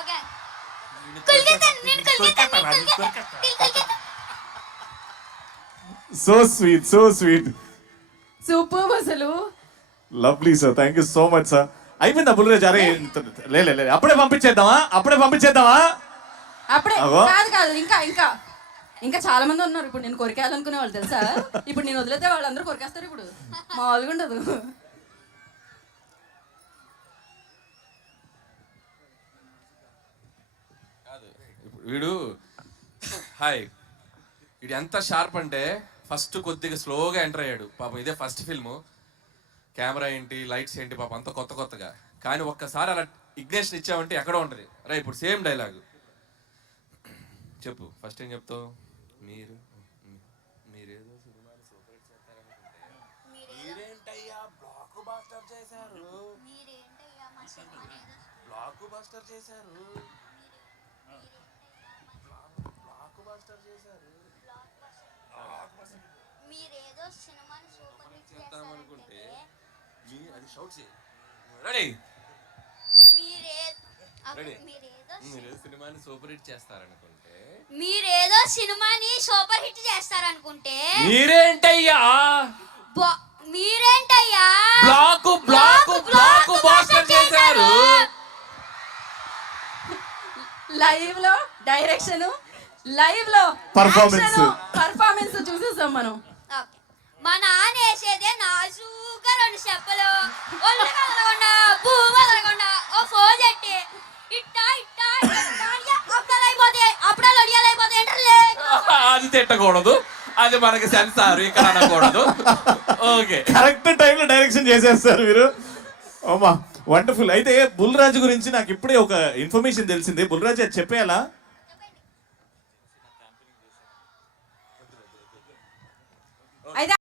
Okay కుల్కేతన్ నేను కుల్కేతన్ so sweet super అసలు. Lovely sir, thank you so much sir. అయిపోయిందా బుల్రాజ్? అరే లే అప్పుడే పంపించేద్దామా? అప్పుడే అగో. కాదు ఇంకా చాలా మంది ఉన్నారు. ఇప్పుడు నేను కొరికేయాలనుకునే వాళ్ళు తెలుసా? ఇప్పుడు నేను వదిలేతే వాళ్ళందరూ కొరికేస్తారు. ఇప్పుడు మామూలుగా ఉండదు. వీడు హాయ్ వీడు ఎంత షార్ప్ అంటే ఫస్ట్ కొద్దిగా స్లోగా ఎంటర్ అయ్యాడు పాపం. ఇదే ఫస్ట్ ఫిల్ము, కెమెరా ఏంటి లైట్స్ ఏంటి పాపం అంత కొత్తగా. కానీ ఒక్కసారి అలా ఇగ్నేషన్ ఇచ్చామంటే ఎక్కడో ఉంటుంది. రే ఇప్పుడు సేమ్ డైలాగు చెప్పు. ఫస్ట్ ఏం చెప్తావు? మీరేదో సినిమాని సూపర్ హిట్ చేస్తారనుకుంటే మీరేంటయ్యా బ్లాక్ బాస్టర్ చేశారు. మీరేదో సినిమాని సూపర్ హిట్ చేద్దామనుకుంటే అది షౌట్ చేయి. రెడీ? మీరేదో సినిమాని సూపర్ హిట్ చేస్తారనుకుంటే మీరేంటయ్యా బ్లాక్ బాస్టర్ చేశారు. లైవ్ లో డైరెక్షన్, లైవ్ లో పర్ఫార్మెన్స్ చూసేసాం మనం. మా నాన్న వేసేదే నాజూగా 2 చెప్పలు ఒళ్ళు కదలకుండా భూమి కదలకుండా ఓ ఫోన్ చెట్టి అప్పుడాలు ఒడియాలైపోతాయి. అది తిట్టకూడదు, అది మనకి సెన్సార్ ఇక్కడ అనకూడదు. ఓకే, కరెక్ట్ టైంలో డైరెక్షన్ చేసేస్తారు మీరు. అమ్మా వండర్ఫుల్. అయితే బుల్రాజు గురించి నాకు ఇప్పుడే ఒక ఇన్ఫర్మేషన్ తెలిసింది. బుల్రాజు అది చెప్పేయాలా? అయితే